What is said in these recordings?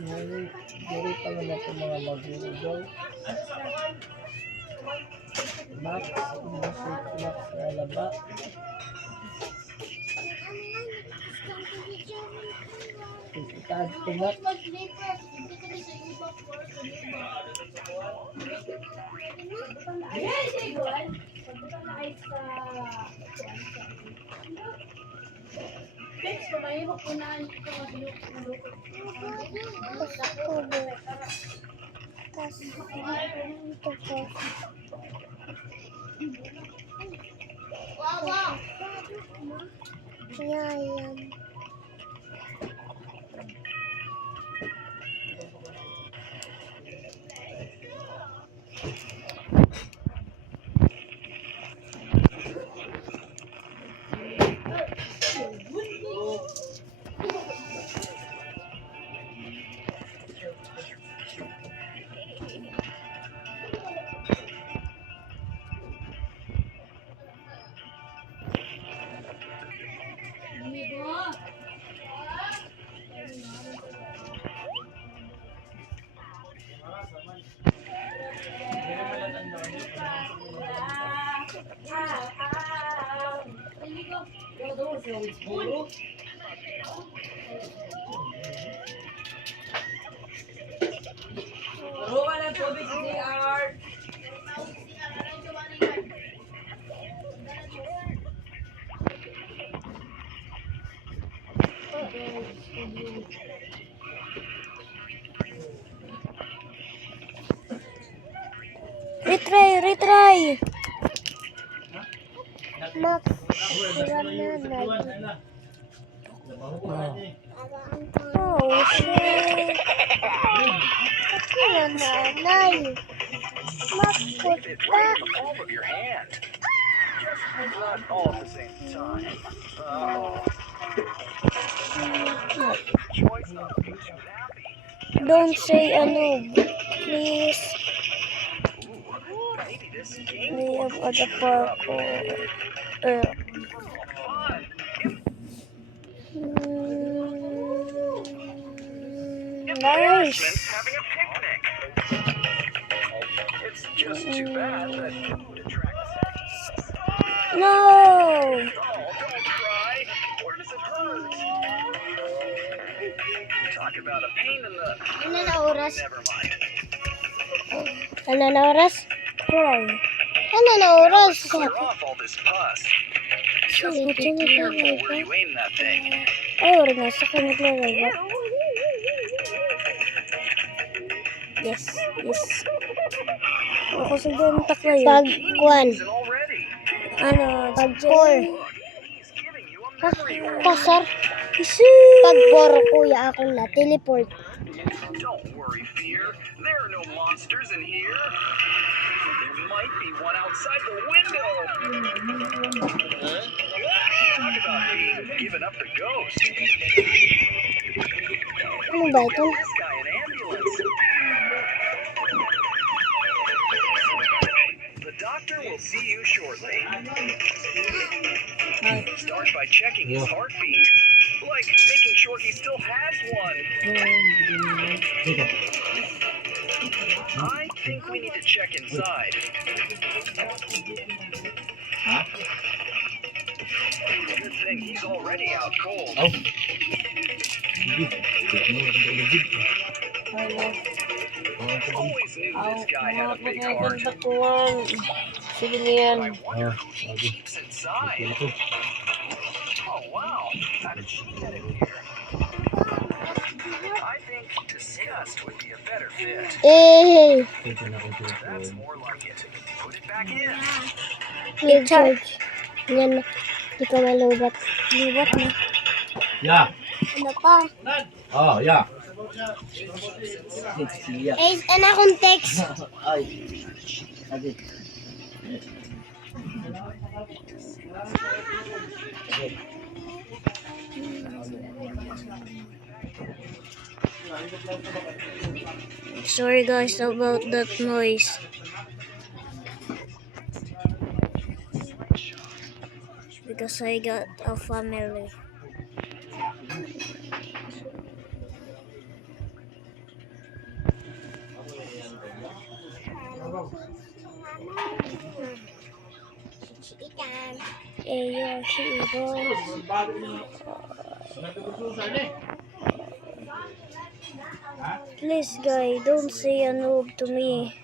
Dari pa naman ito mga mag-google. Max, music, Max na laba. Itaad ko Max. Yan. Ruwan ng tubig si CR. Retry. Max, nanay. Oh, shit. Nanay. Max, Fit right in the palm of your hand. Not all at the same time. Oh. Choice not to be too happy. don't say ano, please. Maybe this game We will have put other you up. parkour. Fun. Nice. Having a picnic. It's just too bad that it would attract. No. Oh, don't cry. Where does it hurt? Talk about a pain in the. Ano na oras? Never mind. Ano na oras? Ano na oras? Clear off all this pus. Just Sige, be careful where you aim that thing. ay, oras na. Sa kanya naglagay. Yes. Ako sa doon takla yun. Pag-1. Is it already? Ano? Pag-4. He's giving you a memory work. Pasar. Pag-4, kuya, ako na. Teleport. Don't worry, Fear. There are no monsters in here. There might be one outside the window. Talk about being given up to ghosts. Ano ba ito? This guy an ambulance. The doctor will see you shortly. Start by checking his heartbeat. Like making sure he still has one. I think we need to check inside. Good thing he's already out cold. Always knew this guy had a big heart. Sige niyan. I wonder who she keeps inside. Oh wow, how did she get in here? I think disgust would be a better fit. Eh. That's more like it. Put it back in. Charge. Yan na. Hindi ka malubat. Lubat na. Ya. Ano pa? Oh, ya. Eh, anak kong text. Ay. Adi. Sorry guys about that noise. Because I got a family. Ayo, si Ibo. Please guys, don't say a noob to me.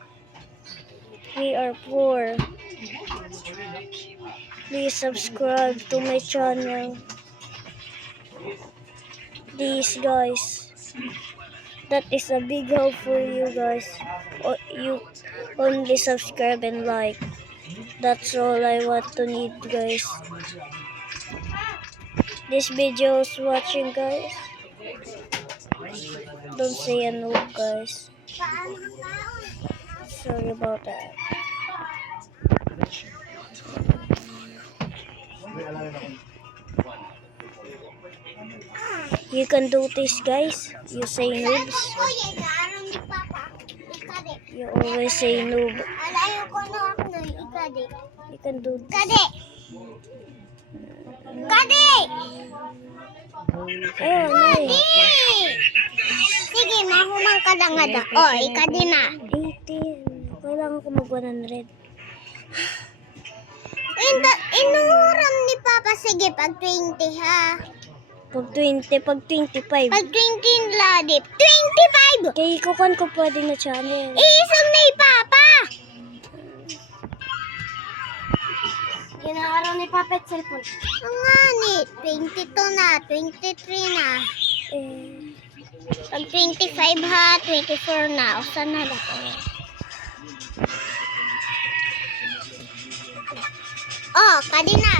We are poor. Please subscribe to my channel. Please guys. That is a big help for you guys. You only subscribe and like. That's all I want to need guys. This video is watching guys. Don't say a noob guys. Sorry about that. You can do this guys. You say noobs. You always say noob. You can do this. Ayun, ay. Sige, mahumang ka lang nga. Oh, ikadi na. 18. Kailangan ko mag 100. Inuran ni Papa. Sige, pag 20 ha. Pag 20, pag 25. Pag 20 ladip. 25! Kaya ikukan ko pwede na channel. Isang ni Papa! Inaaraw ni Papa at cellphone. Ang nga ni, 22 na, 23 na. Eh, Pag 25 ha, 24 na. O saan na lang? Oh, kadi na.